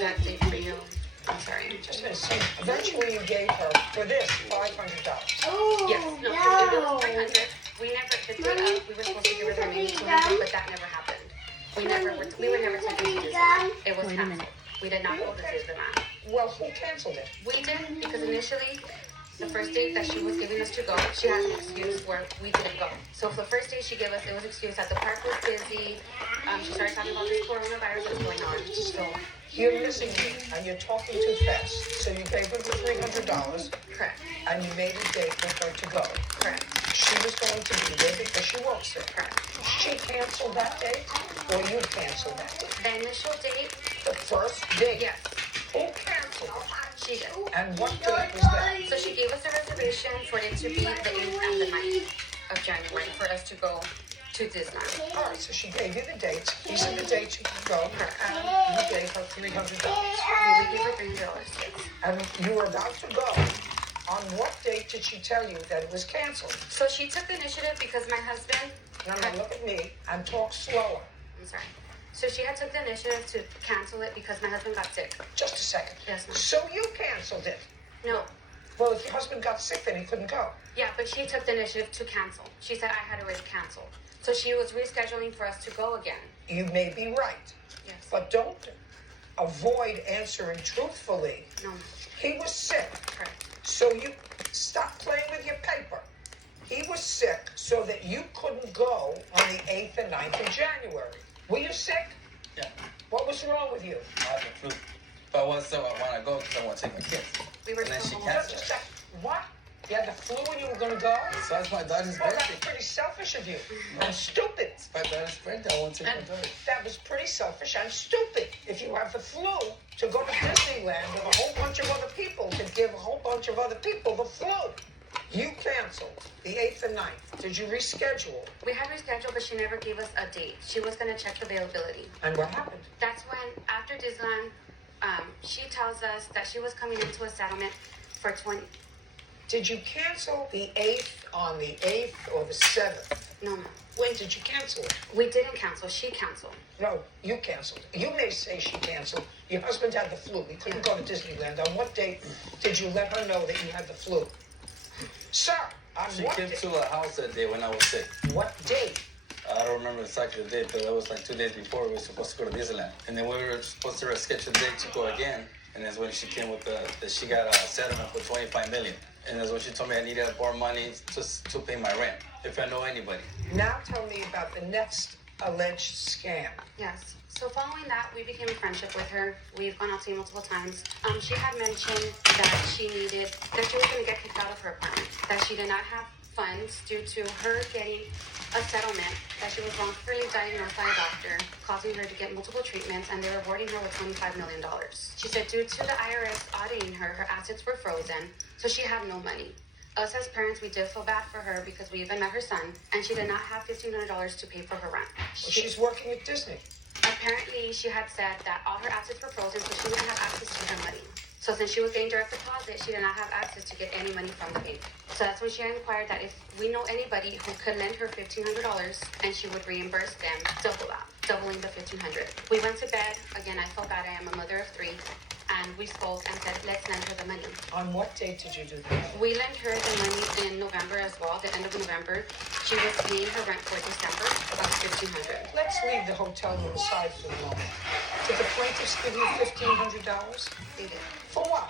exact date for you. I'm sorry. Just a minute. So eventually you gave her, for this, $500. Yes, no, it was 500. We never, the day of, we were supposed to give her the remaining 200, but that never happened. We were never taken to Disneyland. It was canceled. We did not go to Disneyland. Well, who canceled it? We did, because initially, the first date that she was giving us to go, she had an excuse where we didn't go. So the first day she gave us, it was excuse that the park was busy. She started talking about this coronavirus that was going on. So You're missing me, and you're talking too fast. So you gave her the $300, correct, and you made a date with her to go. correct, She was going to be there because she works there. correct. She canceled that date, or you canceled that date? The initial date, The first date? yes, Who canceled it? she did. And what date was that? So she gave us a reservation for it to be the 8th and the 9th of January for us to go to Disneyland. All right, so she gave you the dates. These are the dates you can go, and you gave her $300. We gave her $300, yes. And you were about to go. On what date did she tell you that it was canceled? So she took the initiative because my husband, No, look at me and talk slower. I'm sorry. So she had took the initiative to cancel it because my husband got sick. Just a second. Yes, ma'am. So you canceled it. No. Well, if your husband got sick, then he couldn't go. Yeah, but she took the initiative to cancel. She said I had already canceled. So she was rescheduling for us to go again. You may be right, Yes. but don't avoid answering truthfully. No. He was sick, Correct. so you stop playing with your paper. He was sick so that you couldn't go on the 8th and 9th of January. Were you sick? Yeah, What was wrong with you? I have the flu. But I want to go because I want to take my kids. We were And then still she home. canceled. Just a second. What? You had the flu and you were going to go? So that's my daughter's Well, that's birthday. pretty selfish of you. And stupid. It's my daughter's birthday. I want to take my daughter. That was pretty selfish and stupid. If you have the flu, to go to Disneyland with a whole bunch of other people, to give a whole bunch of other people the flu. You canceled the 8th and 9th. Did you reschedule? We had rescheduled, but she never gave us a date. She was going to check the availability. And what happened? That's when, after Disneyland, she tells us that she was coming into a settlement for 20... Did you cancel the 8th on the 8th or the 7th? No, no. When did you cancel it? We didn't cancel. She canceled. No, you canceled. You may say she canceled. Your husband had the flu. He couldn't go to Disneyland. On what date did you let her know that you had the flu? Sir, on She what came date? to a house that day when I was sick. What date? I don't remember exactly the date, but that was like 2 days before we were supposed to go to Disneyland. And then we were supposed to reschedule the date to go again. And that's when she came with that she got a settlement for $25 million. And that's when she told me I needed more money to pay my rent, if I know anybody. Now tell me about the next alleged scam. Yes. So following that, we became in friendship with her. We've gone out to eat multiple times. She had mentioned that she was going to get kicked out of her apartment, that she did not have funds due to her getting a settlement, that she was wrongfully diagnosed by a doctor, causing her to get multiple treatments, and they were rewarding her with $25 million. She said due to the IRS auditing her, her assets were frozen, so she had no money. Us as parents, we did feel bad for her because we even met her son, and she did not have $1,500 to pay for her rent. Well, she's working at Disney. Apparently, she had said that all her assets were frozen, so she wouldn't have access to her money. So since she was getting direct deposit, she did not have access to get any money from the bank. So that's when she inquired that if we know anybody who could lend her $1,500 and she would reimburse them double that, doubling the $1,500. We went to bed. Again, I felt bad. I am a mother of 3. And we spoke and said, let's lend her the money. On what date did you do that? We lent her the money in November as well, the end of November. She was paying her rent for December, about $1,500. Let's leave the hotel room aside for the moment. Did the plaintiffs give you $1,500? They did. For what?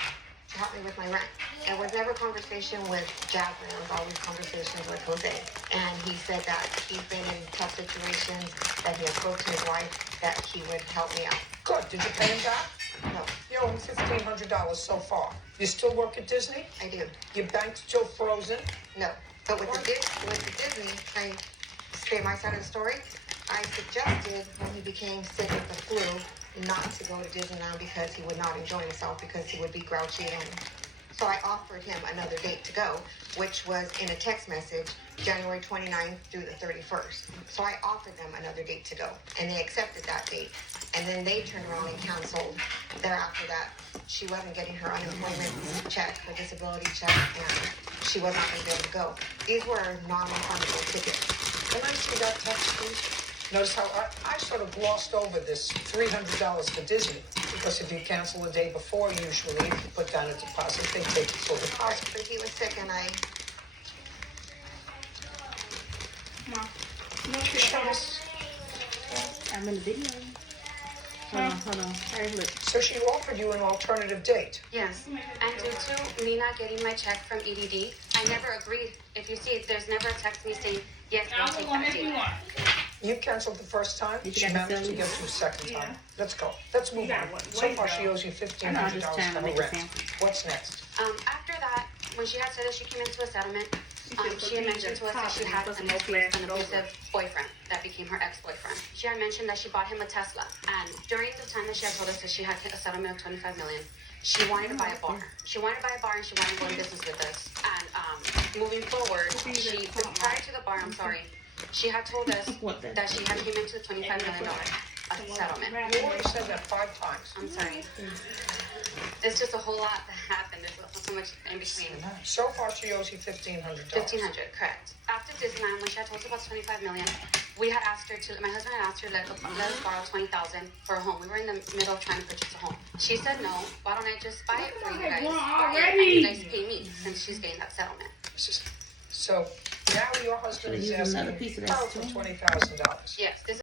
To help me with my rent. It was never conversation with Jasmine. It was always conversations with Jose. And he said that he's been in tough situations, that he had spoke to his wife, that he would help me out. Good. Did you pay him back? No, You owe him $1,500 so far. You still work at Disney? I do. Your bank's still frozen? No. But with the Disney, I say my side of the story. I suggested when he became sick with the flu not to go to Disneyland because he would not enjoy himself because he would be grouchy, and so I offered him another date to go, which was in a text message, January 29th through the 31st. So I offered them another date to go, and they accepted that date. And then they turned around and canceled thereafter that she wasn't getting her unemployment check, her disability check, and she was not going to be able to go. These were non-refundable tickets. Can I see that text, please? Notice how I sort of glossed over this $300 for Disney, because if you cancel the day before, usually, if you put down a deposit, they take the full deposit. But he was sick and I Show us. I'm in the video. Hold on. Hey, look. So she offered you an alternative date. Yes, and due to me not getting my check from EDD, I never agreed. If you see, there's never a text me saying, yes, we'll take that date. You canceled the first time. You She got to managed to sell get it? you the second time. Let's go. Let's move on. So far, she owes you $1,500 for her rent. What's next? After that, when she had said that she came into a settlement, she had mentioned to us that she had an abusive boyfriend that became her ex-boyfriend. She had mentioned that she bought him a Tesla, and during the time that she had told us that she had a settlement of $25 million, she wanted to buy a bar. She wanted to buy a bar and she wanted to go in business with us. And moving forward, prior to the bar, she had told us that she had came into the $25 million settlement. You already said that 5 times. I'm sorry. It's just a whole lot that happened. There's so much in between. So far, she owes you $1,500. $1,500, correct. After Disneyland, when she had told us about $25 million, we had asked her to. My husband had asked her let us borrow $20,000 for a home. We were in the middle of trying to purchase a home. She said no. Why don't I just buy it for you guys? And you guys pay me since she's getting that settlement. So now your husband is Should've used another asking piece of her that for string. $20,000. Yes, this